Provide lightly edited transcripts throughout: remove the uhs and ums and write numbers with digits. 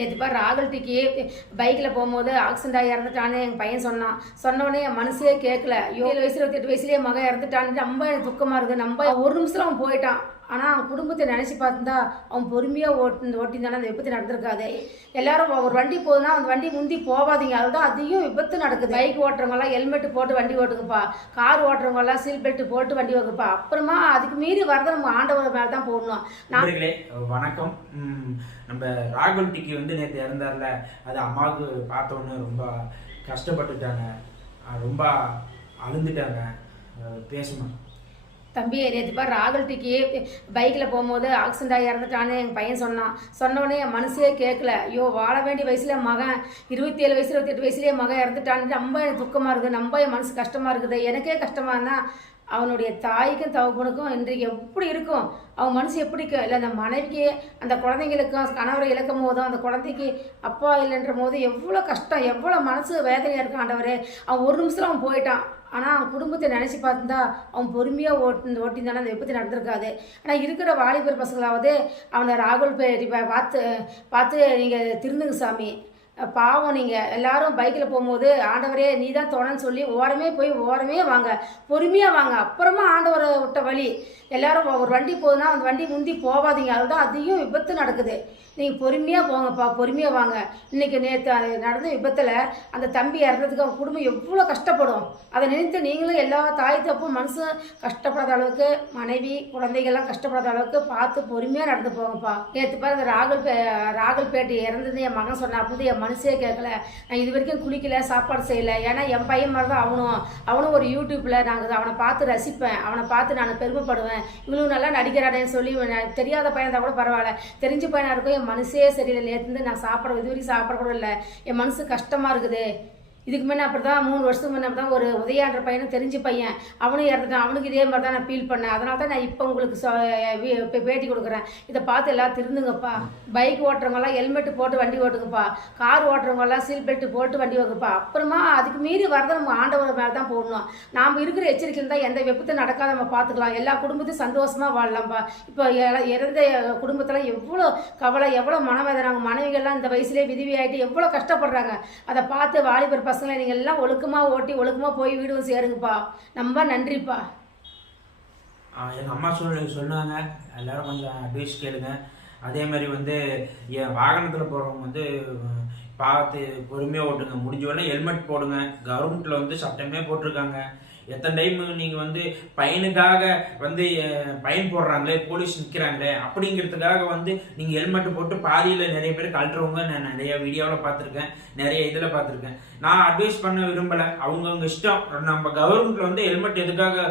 நேற்றுப்பா ராகுல்டிக்கு பைக்கில் போகும்போது ஆக்சிடென்ட் ஆகி இறந்துட்டான்னு எங்கள் பையன் சொன்னோடனே என் மனசே கேட்கல. 7 வயசு 28 வயசுலேயே மகன் இறந்துட்டான்னு ரொம்ப எனக்கு துக்கமாக இருக்குது. நம்ம ஒரு நிமிஷத்தில் அவன் போயிட்டான். ஆனால் அவன் குடும்பத்தை நினச்சி பார்த்துருந்தா அவன் பொறுமையாக ஓட்டியிருந்தானே அந்த விபத்து நடந்திருக்காது. எல்லாரும் ஒரு வண்டி போகுதுன்னா அந்த வண்டி முந்தி போகாதீங்க. அதுதான் அதிகம் விபத்து நடக்குது. பைக் ஓட்டுறவங்கலாம் ஹெல்மெட்டு போட்டு வண்டி ஓட்டுங்கப்பா. கார் ஓட்டுறவங்கலாம் சீட் பெல்ட் போட்டு வண்டி ஓட்டுப்பா. அப்புறமா அதுக்கு மீறி வரதை நம்ம ஆண்டவர் மேலே தான் போடணும். வணக்கம். நம்ம ராகுல்டிக்கு நேற்று இறந்தார்ல, அது அம்மாவுக்கு பார்த்தோன்னு ரொம்ப கஷ்டப்பட்டுட்டாங்க, ரொம்ப அழுந்துட்டாங்க. பேசணும் தம்பி. நேற்றுப்பா ராகுல்டிக்கு பைக்கில் போகும்போது ஆக்சிடென்ட் ஆகி இறந்துட்டான்னு எங்கள் பையன் சொன்னோடனே என் மனசே கேட்கல. வாழ வேண்டிய வயசுல மகன் 27 வயசு 28 வயசுலேயே மகன் இறந்துட்டான்னு ரொம்ப எனக்கு துக்கமாக இருக்குது. ரொம்ப என் மனசு கஷ்டமாக இருக்குது. எனக்கே கஷ்டமாக இருந்தால் அவனுடைய தாய்க்கும் தகப்பனுக்கும் இன்றைக்கு எப்படி இருக்கும், அவன் மனசு எப்படி இல்லை. அந்த மனைவிக்கு அந்த குழந்தைங்களுக்கும் கணவரை இழக்கும் போதும் அந்த குழந்தைக்கு அப்பா இல்லைன்ற போது எவ்வளோ கஷ்டம், எவ்வளோ மனசு வேதனையாக இருக்கும். ஆண்டவரே, அவன் ஒரு நிமிஷத்தில் அவன் போயிட்டான். ஆனால் அவன் குடும்பத்தை நினச்சி பார்த்துருந்தா அவன் பொறுமையாக ஓட்டியிருந்தானே அந்த விபத்து நடந்திருக்காது. ஆனால் இருக்கிற வாலிபர் பசங்களாவது அவனை ராகுல் பார்த்து நீங்கள் திருந்துங்க சாமி. பாவம், நீங்கள் எல்லாரும் பைக்கில் போகும்போது ஆண்டவரே நீ தான் தோணன்னு சொல்லி ஓரமே வாங்க, பொறுமையாக வாங்க. அப்புறமா ஆண்டவரை விட்ட வழி. எல்லாரும் ஒரு வண்டி போகுதுன்னா அந்த வண்டி முந்தி போகாதீங்க. அதுதான் அதிகம் விபத்து நடக்குது. நீங்கள் பொறுமையாக போங்கப்பா, பொறுமையாக வாங்க. இன்றைக்கி நேற்று நடந்த விபத்தில் அந்த தம்பி இறந்ததுக்கு அவன் குடும்பம் எவ்வளோ கஷ்டப்படும். அதை நினைத்து நீங்களும் எல்லா தாய் தப்பும் மனசு கஷ்டப்படாத அளவுக்கு, மனைவி குழந்தைகள்லாம் கஷ்டப்படாத அளவுக்கு பார்த்து பொறுமையாக நடந்து போங்கப்பா. நேற்றுப்பா அந்த ராகுல்பேட்டை இறந்தது என் மகன் சொன்ன அப்படின்னு என் மனசே கேட்கல. நான் இது வரைக்கும் குளிக்கல, சாப்பாடு செய்யலை. ஏன்னா என் பையன் மாதிரி தான் அவனும் ஒரு யூடியூப்பில் நாங்கள் அவனை பார்த்து ரசிப்பேன், அவனை பார்த்து நான் பெருமைப்படுவேன். இவனும் நல்லா நடிக்கிறானேன்னு சொல்லி தெரியாத பையன் தான் கூட பரவாயில்ல, தெரிஞ்ச பையனாக இருக்கும். என் மனசே சரியில்லை. நேற்று நான் இது வரைக்கும் சாப்பிட கூட இல்லை. என் மனசு கஷ்டமாக இருக்குது. இதுக்கு முன்னே அப்படி தான் 3 வருஷத்துக்கு முன்னே அப்படி தான் ஒரு உதயான்ற பையனும் தெரிஞ்ச பையன் அவனும் இறந்துட்டான். அவனுக்கு இதே மாதிரி தான் நான் ஃபீல் பண்ணேன். அதனால தான் நான் இப்போ உங்களுக்கு பேட்டி கொடுக்குறேன். இதை பார்த்து எல்லாம் திருந்துங்கப்பா. பைக் ஓட்டுறவங்கலாம் ஹெல்மெட்டு போட்டு வண்டி ஓட்டுங்கப்பா. கார் ஓட்டுறவங்கலாம் சீட் பெல்ட் போட்டு வண்டி ஓட்டுங்கப்பா. அப்புறமா அதுக்கு மீறி வரதை நம்ம ஆண்டவர் மேலே தான் போடணும். நாம் இருக்கிற எச்சரிக்கையில் தான் எந்த விபத்து நடக்காத நம்ம பார்த்துக்கலாம். எல்லா குடும்பத்தையும் சந்தோஷமாக வாழலாம்ப்பா. இப்போ இறந்த குடும்பத்தில் எவ்வளோ கவலை, எவ்வளோ மனவேதனை. அவங்க மனைவிகள்லாம் இந்த வயசுலேயே விதவி ஆகிட்டு எவ்வளோ கஷ்டப்படுறாங்க. அதை பார்த்து வாலிபர் பசங்களை நீங்கள் எல்லாம் ஒழுக்கமாக ஓட்டி ஒழுக்கமாக போய் வீடு சேருங்கப்பா. ரொம்ப நன்றிப்பா. எங்கள் அம்மா சொன்னாங்க, எல்லாரும் கொஞ்சம் அட்வைஸ் கேளுங்க. அதே மாதிரி என் வாகனத்தில் போகிறவங்க பார்த்து பொறுமையாக ஓட்டுங்க. முடிஞ்ச வரை ஹெல்மெட் போடுங்க. கவர்மெண்ட்டில் சட்டமே போட்டிருக்காங்க. எத்தனை டைம் நீங்கள் பையனுக்காக பையன் போடுறாங்களே, போலீஸ் நிற்கிறாங்களே அப்படிங்கிறதுக்காக நீங்கள் ஹெல்மெட்டு போட்டு பாதியில் நிறைய பேர் கழட்டுறவங்க நான் நிறைய வீடியோவில் பார்த்துருக்கேன், நிறைய இதில் பார்த்துருக்கேன். நான் அட்வைஸ் பண்ண விரும்பலை, அவங்கவுங்க இஷ்டம். நம்ம கவர்மெண்ட்டில் ஹெல்மெட் எதுக்காக,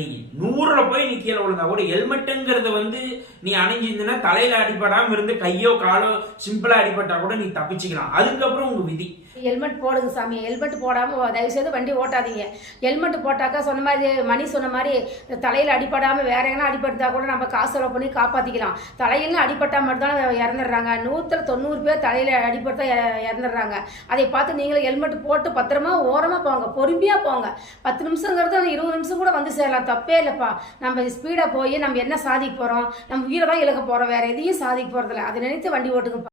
நீ 100ல் போய் நீ கீழே விழுந்தா கூட ஹெல்மெட்டுங்கிறது நீ அணிஞ்சிருந்தனா தலையில் அடிபடாமல் இருந்து கையோ காலோ சிம்பிளாக அடிபட்டா கூட நீ தப்பிச்சுக்கலாம். அதுக்கப்புறம் உங்கள் விதி. ஹெல்மெட் போடுங்க சாமி. ஹெல்மெட் போடாமல் தயவுசெய்து வண்டி ஓட்டாதீங்க. ஹெல்மெட் போட்டாக்கா சொன்ன மாதிரி மணி சொன்ன மாதிரி தலையில் அடிப்படாமல் வேற எங்கன்னா அடிபட்டா கூட நம்ம காசு செலவு பண்ணி காப்பாற்றிக்கலாம். தலையிலும் அடிபட்டால் மட்டும் தான் இறந்துடுறாங்க. 190 பேர் தலையில் அடிபட்டா இறந்துடுறாங்க. அதை பார்த்து நீங்களும் ஹெல்மெட் போட்டு பத்திரமா ஓரமாக போங்க, பொறுமையாக போங்க. 10 நிமிஷங்கிறது 20 நிமிஷம் கூட சேரலாம், தப்பே இல்லைப்பா. நம்ம ஸ்பீடாக போய் நம்ம என்ன சாதிக்க போகிறோம், நம்ம உயிரை தான் இழக்க போகிறோம், வேற எதையும் சாதிக்க போகிறதில்ல. அதை நினைத்து வண்டி ஓட்டுங்கப்பா.